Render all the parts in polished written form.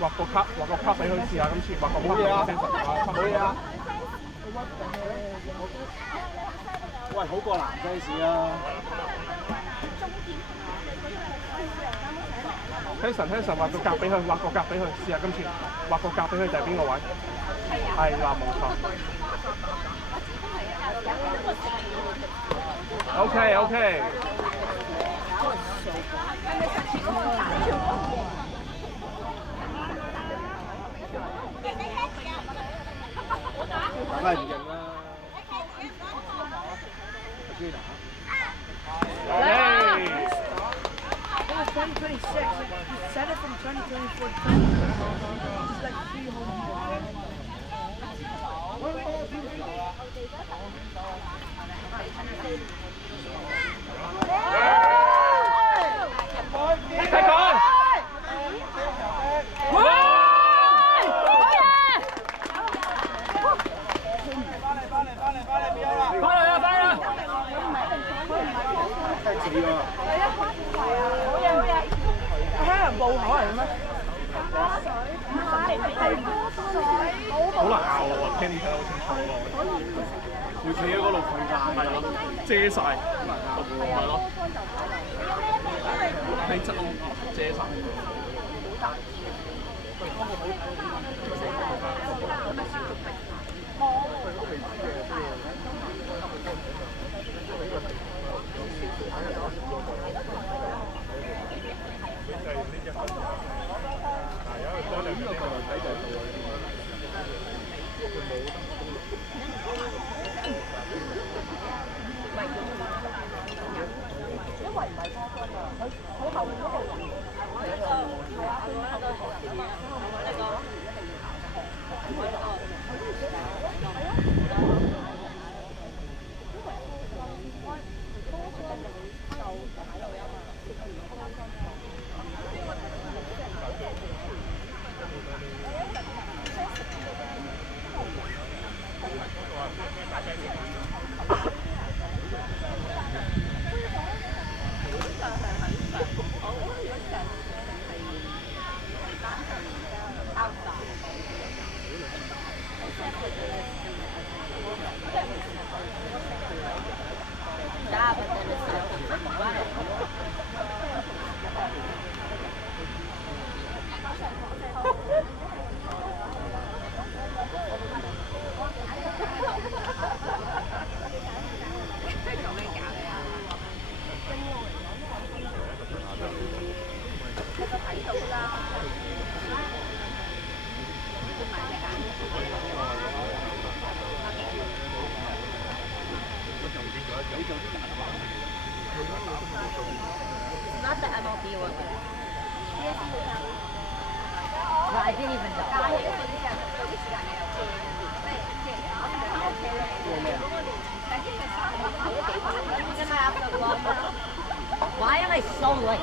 畫個卡俾佢試下，今次畫個卡俾佢先實冇嘢啊！喂，好過男 fans 啊！聽神畫個格俾佢，畫個格俾佢試下，今次畫個格俾佢就係邊個位？係啦，冇錯。OK。梗係唔認啦。That was 2026. He said it from 2024 to 2025. Just like 3 whole years.好難拗喎，Kenny 睇得好清楚喎。要企喺嗰度瞓覺，係咯，遮晒，好難拗喎，係咯。氣質都遮晒。Not that I'm okay with it. But I didn't even know. Why am I so late?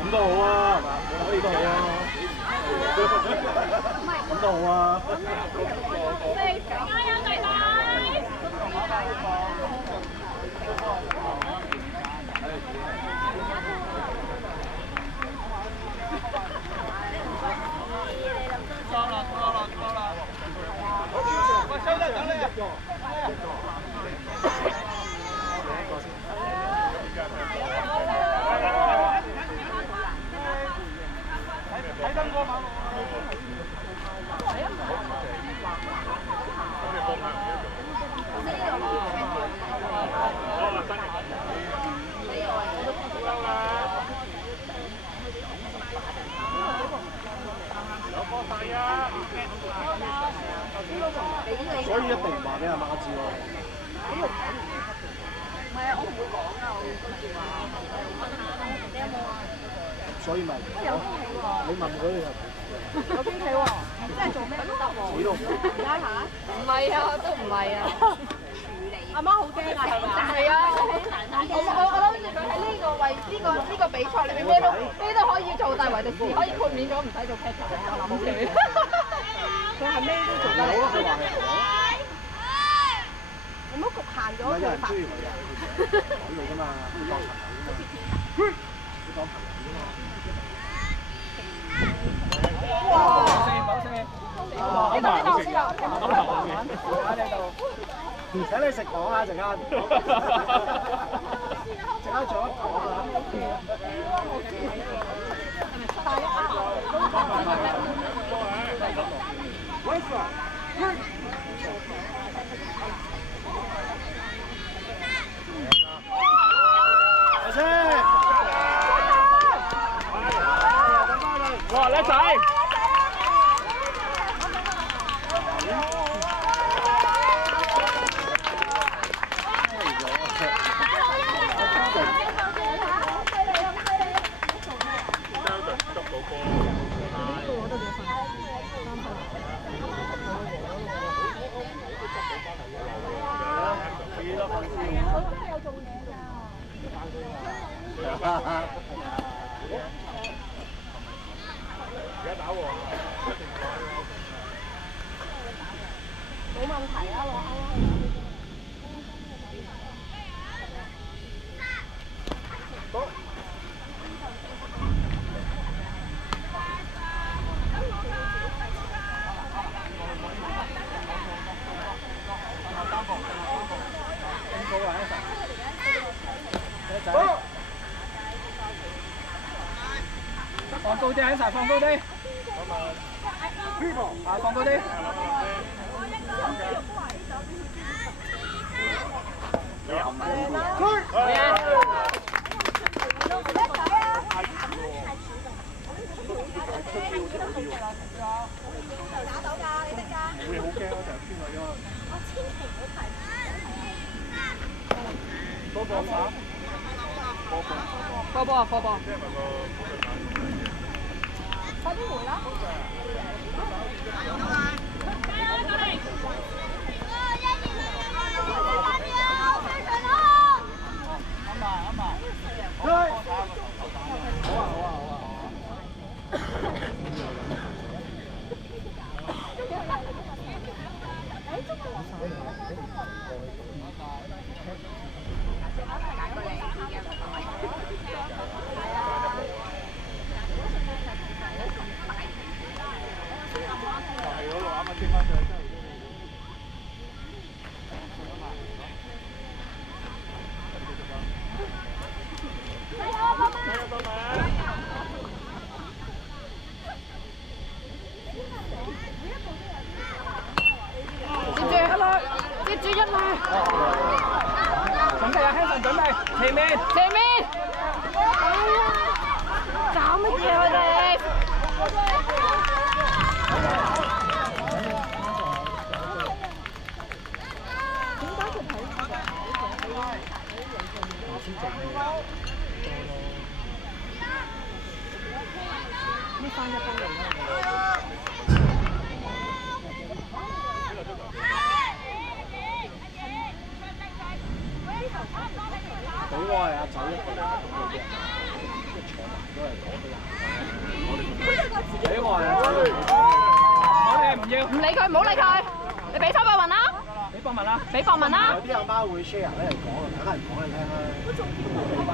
咁都好啊，係嘛？可以都好啊，咁都好啊。喂，收得等你入咗。睇燈光馬路。所以一定唔話俾阿媽知咯。唔係啊，我唔會講㗎，我會跟住話問下你有冇啊？所以咪你問佢就有邊企喎？即係做咩都得喎。死都唔而家下？唔係啊，都唔係啊。阿媽好驚啊，係嘛？係啊。我諗住佢喺呢個位呢個比賽裏面咩都可以做，但係唯獨是可以豁免咗唔使做 catch 我諗住。佢係咩都做得嚟。佢話係有冇局限咗唔係有人佢發中意佢嘅，講到㗎嘛，佢當朋友㗎嘛，佢當朋友㗎嘛。呢度先啊！唔使你食講啊，陣間。陣間做一講啊。哇，叻仔！冇問題啊，攞放高啲，喺晒放高啲。啊，放高啲。會好驚咯，成日穿佢咯。多波打。波波啊，波波。快啲回啦！接住一來，準備啊 ，Hanson 準備，前面，前面，搞乜嘢佢哋？咩翻一翻嚟啦？好愛啊，走一個嚟嘅，一坐埋都係攞佢幾愛啊！我哋唔要，唔理佢，唔好理佢，你俾翻博文啦，俾博文啦，俾博文啦。有啲阿媽會 share 咧嚟講啊，等人講你聽啦。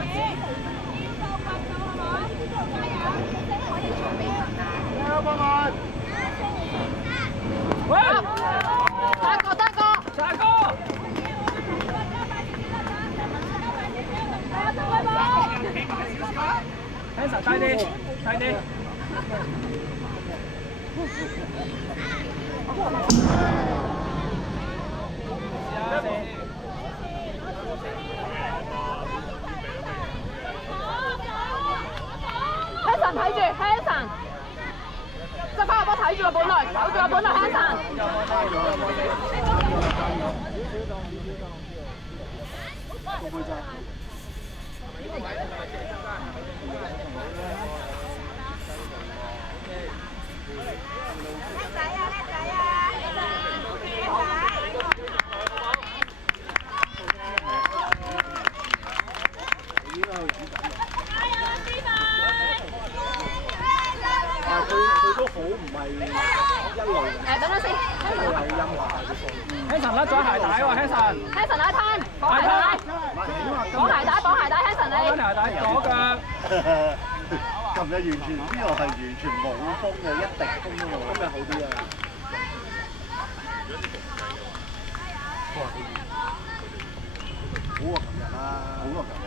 博文，喂，得個，大哥。Hanson 低啲，低啲。Hanson 睇住 Hanson，執翻個波睇住個本來，守住個本來 Hanson。佢都好唔係一類。等陣先。係音下嘅。Hanson 甩咗鞋帶喎 ，Hanson。Hanson 一攤，綁鞋帶，綁鞋帶，Hanson 你。綁鞋帶，左腳。琴日完全呢度係完全冇風嘅，一滴風都冇。今日好啲啊！好過琴日啦，好過琴日。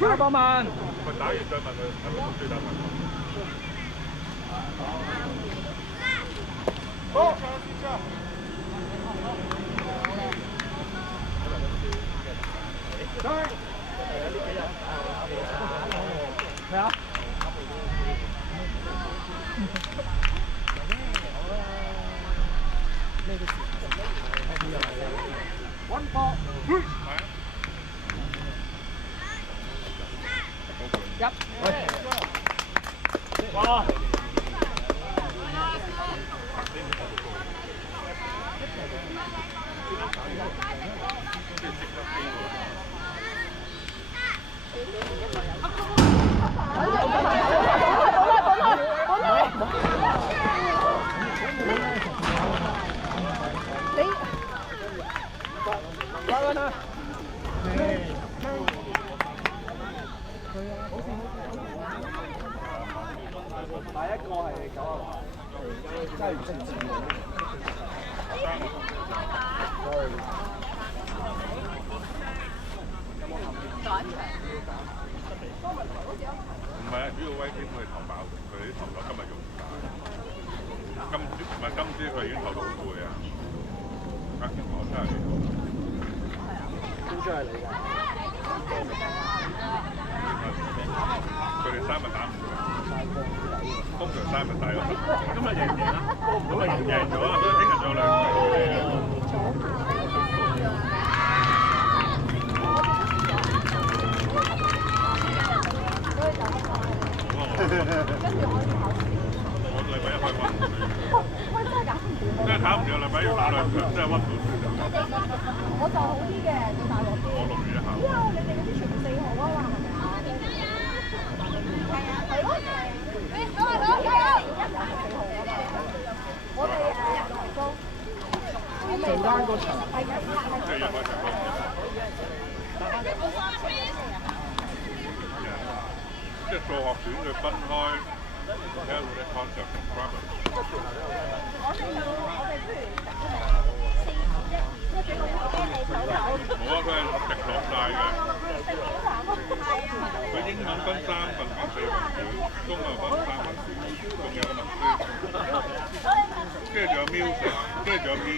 500萬。咪打完再問佢係咪最大問題。好。咩啊？One ball。入。哇！第一個係90啊，真係唔識字嘅。唔係啊，主要威基佢係投飽，佢啲投咗今日用唔晒。今朝佢已經投到好攰啊！阿健我真係幾好。邊張係你㗎？佢哋3日打唔到，通常3日打咗10。今日贏唔贏啊？咁咪贏咗啊！所以聽日仲有2場。我禮拜1開溫，真係打唔掂，禮拜1打2場，真係溫到死。我就好啲嘅，要大鑊啲。我6月1號。哇！你哋嗰啲全部4號啊嘛，係咪啊？係咯。我哋提高。陣間個場即係1開場波。即係數學選佢分開，睇下佢啲 concept 同 grammar。冇啊，佢係直落晒嘅。佢英文分3份同4份表，中文分3份表，仲有個文書，跟住仲有 music，跟住仲有 PE。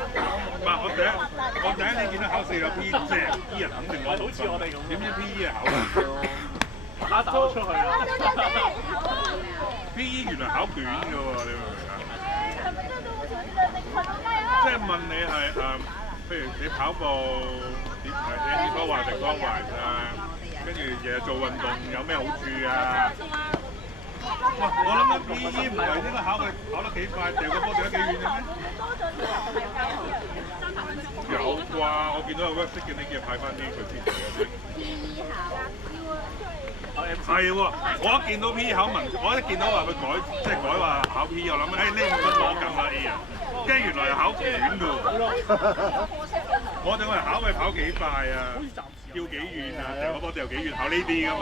唔係，我第一年見到考4有 PE 正 ，E 人肯定攞到好似我哋咁。點知 PE 係考打出去啊 ！PE 原來考卷嘅喎，你明唔明啊？即係問你係譬如你跑步你多環定光環啊，跟住日日做運動有咩好處啊？哇！我諗緊 PE 唔係應該考得幾快，掉個波掉得幾遠嘅咩？有啩，我見到有 website 叫你派翻啲佢先做嗰啲。係喎，我一見到 PE 考文，我一見到話佢改話考 PE，我諗呢個攞緊啦 A 啊，跟住原來係考卷㗎喎。我哋考咪跑幾快啊，跳幾遠啊，掉個波掉幾遠，考呢啲㗎嘛。